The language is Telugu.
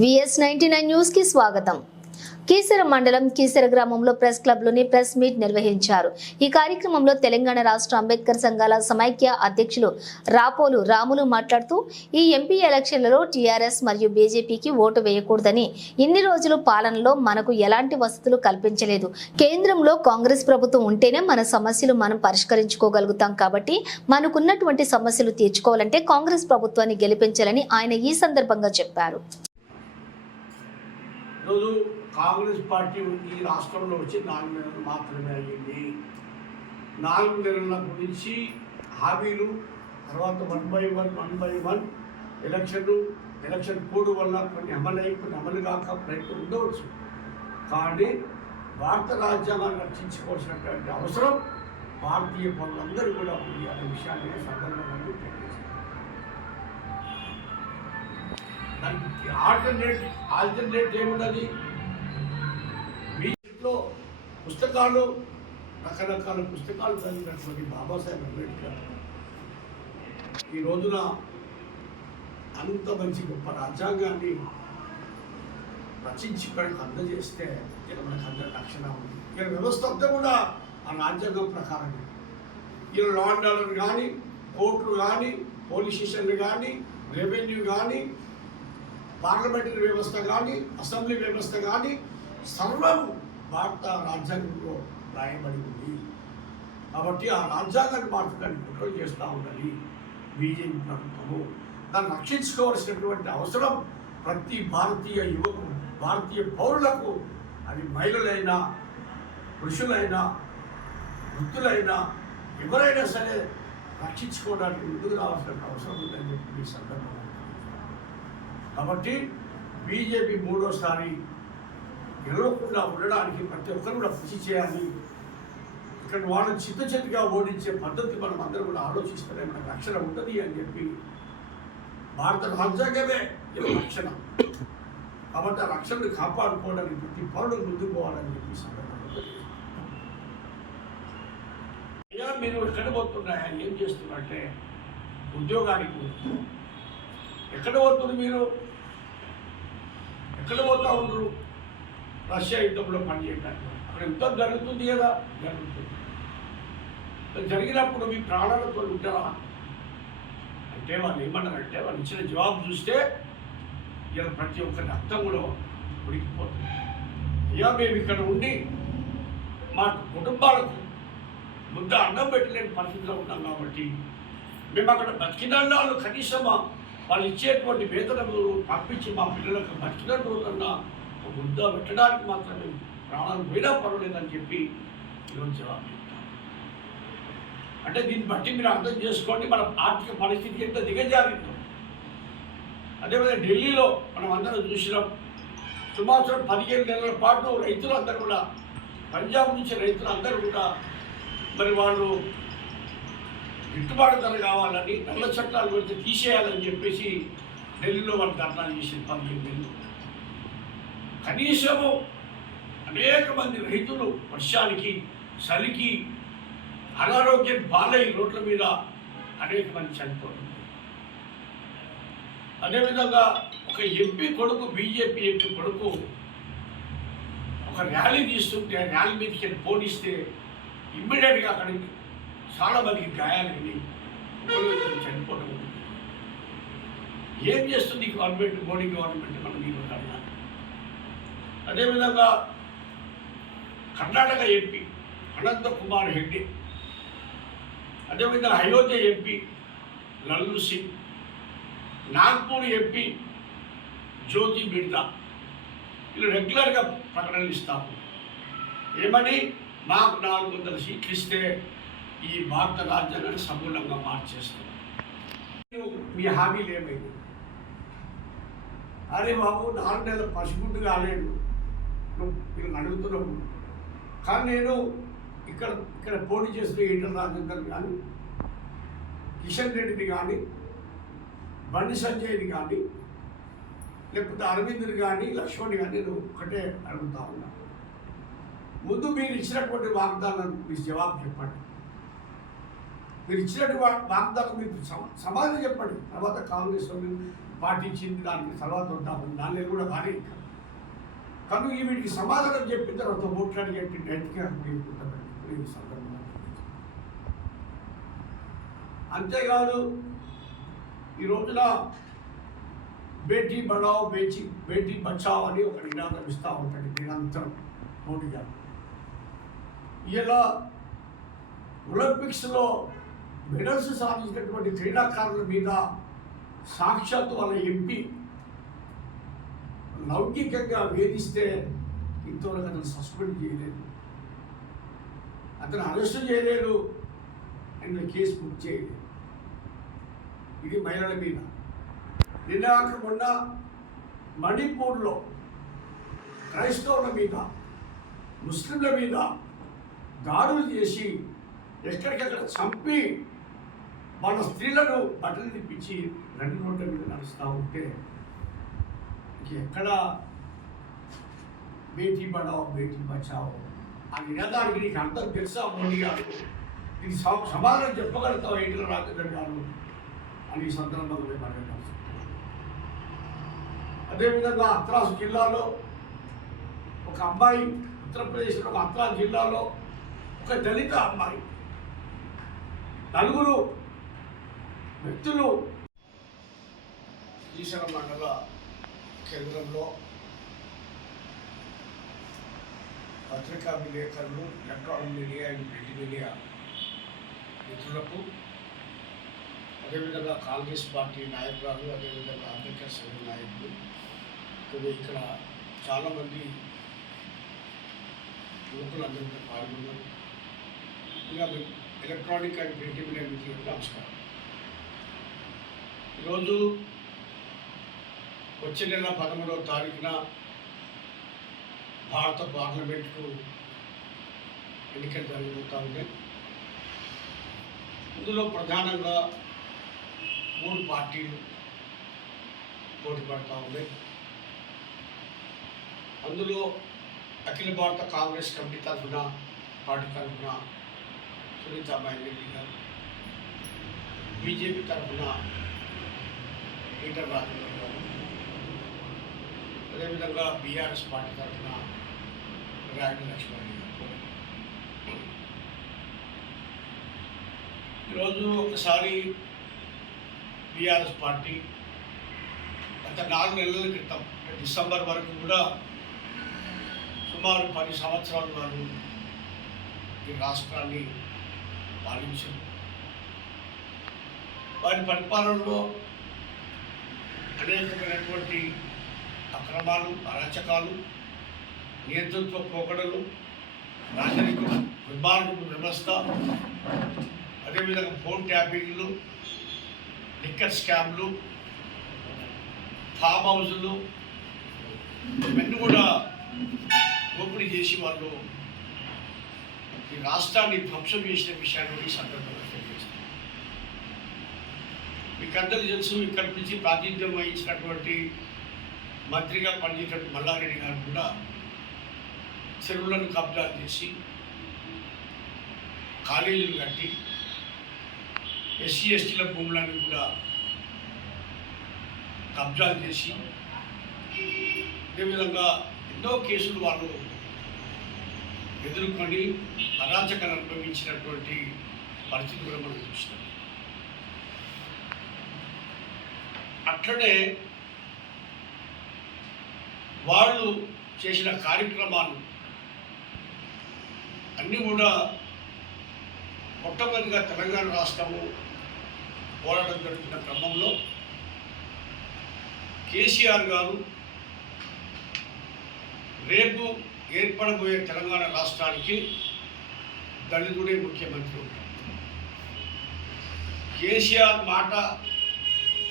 విఎస్ నైన్టీ నైన్ న్యూస్కి స్వాగతం. కీసర మండలం కీసర గ్రామంలో ప్రెస్ క్లబ్లోని ప్రెస్ మీట్ నిర్వహించారు. ఈ కార్యక్రమంలో తెలంగాణ రాష్ట్ర అంబేద్కర్ సంఘాల సమైక్య అధ్యక్షులు రాపోలు రాములు మాట్లాడుతూ ఈ ఎంపీ ఎలక్షన్లలో టీఆర్ఎస్ మరియు బీజేపీకి ఓటు వేయకూడదని ఇన్ని రోజులు పాలనలో మనకు ఎలాంటి వసతులు కల్పించలేదు. కేంద్రంలో కాంగ్రెస్ ప్రభుత్వం ఉంటేనే మన సమస్యలు మనం పరిష్కరించుకోగలుగుతాం కాబట్టి మనకున్నటువంటి సమస్యలు తీర్చుకోవాలంటే కాంగ్రెస్ ప్రభుత్వాన్ని గెలిపించాలని ఆయన ఈ సందర్భంగా చెప్పారు. ఈరోజు కాంగ్రెస్ పార్టీ ఈ రాష్ట్రంలో వచ్చి నాలుగు నెలలు మాత్రమే అయ్యింది. నాలుగు నెలల గురించి హామీలు తర్వాత one by one one by one election election code వల్ల కొన్ని అమలై కొన్ని అమలు కాక ప్రయత్నం ఉండవచ్చు. కానీ భారత రాజ్యాంగాన్ని రక్షించుకోవాల్సినటువంటి అవసరం భారతీయ పనులందరూ కూడా ఉంది అనే విషయాన్ని సందర్భంగా తెలియజేస్తాను ఆల్టర్నేట్ ఆల్టర్నేట్ ఏమున్నది వీటిలో పుస్తకాలు రకరకాల పుస్తకాలు చదివినటువంటి బాబాసాహెబ్ అంబేద్కర్. ఈ రోజున అంత మంచి గొప్ప రాజ్యాంగాన్ని రచించి ఇక్కడికి అందజేస్తే ఇక మనకు అందరి రక్షణ ఉంది. ఇక వ్యవస్థ అంతా కూడా ఆ రాజ్యాంగం ప్రకారమే ఇలా లా అండ్ ఆర్డర్ కానీ కోర్టులు కానీ పోలీస్ స్టేషన్లు కానీ రెవెన్యూ కానీ పార్లమెంటరీ వ్యవస్థ కానీ అసెంబ్లీ వ్యవస్థ కానీ సర్వం భారత రాజ్యాంగంలో రాయబడి ఉంది కాబట్టి ఆ రాజ్యాంగాన్ని మార్చడానికి కుట్రలు చేస్తూ ఉండాలి బీజేపీ ప్రభుత్వము. దాన్ని రక్షించుకోవాల్సినటువంటి అవసరం ప్రతి భారతీయ యువకు భారతీయ పౌరులకు అది మహిళలైనా పురుషులైనా వృద్ధులైనా ఎవరైనా సరే రక్షించుకోవడానికి ముందుకు రావాల్సిన అవసరం ఉందని చెప్పి ఈ సందర్భంగా కాబట్టి బీజేపీ మూడోసారి గెలవకుండా ఉండడానికి ప్రతి ఒక్కరు కూడా కృషి చేయాలి. ఇక్కడ వాళ్ళని చిత్తచెట్టుగా ఓడించే పద్ధతి మనం అందరం కూడా ఆలోచిస్తేనే మనకు రక్షణ ఉంటుంది అని చెప్పి భారత రాజ్యాంగమే రక్షణ. కాబట్టి ఆ రక్షణను కాపాడుకోవడానికి ప్రతి పౌరుడు ముందుకు పోవాలని చెప్పి సందర్భంగా మీరు ఎక్కడ పోతున్నాయా ఏం చేస్తున్నారంటే ఉద్యోగానికి పోతున్నారు. ఎక్కడ పోతుంది మీరు? ఎక్కడ పోతా ఉండరు? రష్యా యుద్ధంలో పనిచేయడానికి అక్కడ యుద్ధం జరుగుతుంది కదా? జరుగుతుంది. జరిగినప్పుడు మీ ప్రాణాలతో ఉంటారా? అంటే వాళ్ళు ఏమన్నారంటే వాళ్ళు ఇచ్చిన జవాబు చూస్తే ఇలా ప్రతి ఒక్కరి అర్థంలో ఉడికిపోతుంది. అయ్యా మేము ఇక్కడ ఉండి మా కుటుంబాలకు ముద్ద అన్నం పెట్టలేని పరిస్థితిలో ఉన్నాం కాబట్టి మేము అక్కడ బతికినాళ్ళు కనీసం వాళ్ళు ఇచ్చేటువంటి వేతనములు పంపించి మా పిల్లలకు బతికిన రోజున్నా ఒక ముద్ద పెట్టడానికి మాత్రమే ప్రాణాలు పోయినా పర్వాలేదని చెప్పి ఈరోజు జవాబు అంటే దీన్ని బట్టి మీరు అర్థం చేసుకోండి మన ఆర్థిక పరిస్థితి ఎంత దిగజారిందో. అదేవిధంగా ఢిల్లీలో మనం అందరం చూసినాం సుమారు పదిహేను నెలల పాటు రైతులందరూ కూడా పంజాబ్ నుంచి రైతులందరూ కూడా మరి వాళ్ళు గిట్టుబాటు ధర కావాలని నల్ల చట్టాలు పెడితే తీసేయాలని చెప్పేసి ఢిల్లీలో వాళ్ళు ధర్నాలు చేసిన పదిహేను కనీసము అనేక మంది రైతులు వర్షానికి చలికి అనారోగ్యం బాలై రోడ్ల మీద అనేక మంది చనిపోతుంది అదేవిధంగా ఒక ఎంపీ కొడుకు బీజేపీ ఎంపీ కొడుకు ఒక ర్యాలీ తీస్తుంటే ర్యాలీ మీదకి వెళ్ళి పోనిస్తే ఇమ్మీడియట్గా అక్కడికి చాలా మందికి గాయాలైంది చనిపోవడం. ఏం చేస్తుంది గవర్నమెంట్ మోడీ గవర్నమెంట్ మనం దీని కన్నా? అదేవిధంగా కర్ణాటక ఎంపీ అనంత కుమార్ హెగ్డే అదేవిధంగా అయోధ్య ఎంపీ లల్లు సింగ్ నాగ్పూర్ ఎంపీ జ్యోతి బిర్లా. వీళ్ళు రెగ్యులర్గా ప్రకటనలు ఇస్తాము ఏమని? మాకు నాలుగు వందల సీట్లు ఇస్తే ఈ భారత రాజ్యాంగాన్ని సమూలంగా మార్చేస్తుంది మీ హామీలు ఏమైంది? అరే బాబు నాలుగు నెలల పసిగుడ్డు కాలేడు నువ్వు వీళ్ళని కానీ నేను ఇక్కడ ఇక్కడ పోటీ చేసిన ఈటల రాజేందర్ కానీ కిషన్ రెడ్డిని కానీ బండి సంజయ్ని కానీ లేకపోతే అరవింద్ని కానీ లక్ష్మణ్ కానీ నేను ఒకటే అడుగుతా ఉన్నా. ముందు మీరు ఇచ్చినటువంటి వాగ్దానం మీ జవాబు చెప్పండి. మీరు ఇచ్చినటువంటి వా- వాగ్దానం మీరు సమాధానం చెప్పండి. తర్వాత కాంగ్రెస్ పాటించింది దానికి తర్వాత ఉంటాము దాని కూడా భారీ కనుక ఈ వీటికి సమాధానం చెప్పిన తర్వాత ఓట్లు అడిగేటి చెప్పి సందర్భంగా అంతేకాదు ఈ రోజున బేటీ బడావ్ బేచి బేటీ బచావ్ అని ఒక నినాదం ఇస్తూ ఉంటాడు నిరంతరం మోడీ గారు. ఇలా ఒలింపిక్స్లో మెడల్స్ సాధించినటువంటి క్రీడాకారుల మీద సాక్షాత్తు వాళ్ళ ఎంపీ లౌకికంగా వేధిస్తే ఇంతవరకు అతను సస్పెండ్ చేయలేదు. అతను అరెస్ట్ చేయలేదు అండ్ కేసు బుక్ చేయలేదు. ఇది మహిళల మీద. నిన్నాక కాకుండా మణిపూర్లో క్రైస్తవుల మీద ముస్లింల మీద దాడులు చేసి ఎక్కడికక్కడ చంపి వాళ్ళ స్త్రీలను బట్టలు తిప్పించి రెండు రోడ్ల మీద నడుస్తూ ఉంటే ఎక్కడ బేటీ పడావు బేటీ బచావు ఆ నినాదానికి నీకు అర్థం తెలుసా మోడీ గారు? ఇది సమ- సమాధానం చెప్పగలుగుతావు ఏంటి రాజేంద్ర గారు? అని సందర్భంలో సందర్భంగా మేము అడగడం అదేవిధంగా అత్రాస్ జిల్లాలో ఒక అమ్మాయి ఉత్తరప్రదేశ్లో ఒక అత్రాస్ జిల్లాలో ఒక దళిత అమ్మాయి. నలుగురు వ్యక్తులు. ఈశ్వర మండల కేంద్రంలో పత్రికా విలేకరులు electronic media and print media మిత్రులకు అదేవిధంగా కాంగ్రెస్ పార్టీ నాయకురాలు అదేవిధంగా అంబేద్కర్ సంఘ నాయకులు ఇప్పుడు ఇక్కడ చాలామంది యువకులు అందరికీ పాల్గొన్నారు. ఇంకా ఎలక్ట్రానిక్ అండ్ ప్రింట్ మీడియా మిత్రులకు నమస్కారం. ఈరోజు వచ్చే నెల పదమూడవ తారీఖున భారత పార్లమెంట్కు ఎన్నికలు జరగబోతా ఉన్నాయి ఇందులో ప్రధానంగా మూడు పార్టీలు పోటీ పడతా ఉన్నాయి అందులో అఖిల భారత కాంగ్రెస్ కమిటీ తరఫున పార్టీ తరఫున సునీతాబాయి రెడ్డి గారు బీజేపీ తరఫున పీటర్ రాజేంద్ర గారు అదేవిధంగా బీఆర్ఎస్ పార్టీ తరఫున రాజు లక్ష్మణ్ గారు. ఈరోజు ఒకసారి బీఆర్ఎస్ పార్టీ గత నాలుగు నెలల క్రితం డిసెంబర్ వరకు కూడా సుమారు పది సంవత్సరాల వారు ఈ రాష్ట్రాన్ని పాలించారు. వారి పరిపాలనలో అనేకమైనటువంటి అక్రమాలు అరాచకాలు నియంతృత్వ పోకడలు నాగరిక దుర్మార్గపు వ్యవస్థ అదేవిధంగా ఫోన్ ట్యాపింగ్లు లిక్కర్ స్కామ్లు ఫామ్ హౌజులు ఇవన్నీ కూడా దోపిడీ చేసి వాళ్ళు ఈ రాష్ట్రాన్ని ధ్వంసం చేసిన విషయాన్ని ఈ సందర్భంగా తెలియజేస్తారు మీకందరికీ తెలుసు ఇక్కడి నుంచి ప్రాతినిధ్యం వహించినటువంటి మంత్రిగా పనిచేసినటువంటి మల్లారెడ్డి గారు కూడా చెరువులను కబ్జా చేసి కాలేజీలు కట్టి ఎస్సీ ఎస్టీల భూములను కూడా కబ్జాలు చేసి అదేవిధంగా ఎన్నో కేసులు వాళ్ళు ఎదుర్కొని అరాచకను అనుభవించినటువంటి పరిస్థితి కూడా మనం చూసినాం అట్లనే వాళ్ళు చేసిన కార్యక్రమాలు అన్నీ కూడా మొట్టమొదటిగా తెలంగాణ రాష్ట్రము పోరాటం జరుగుతున్న క్రమంలో కేసీఆర్ గారు రేపు ఏర్పడబోయే తెలంగాణ రాష్ట్రానికి దళితుడే ముఖ్యమంత్రి ఉంటారు. కేసీఆర్ మాట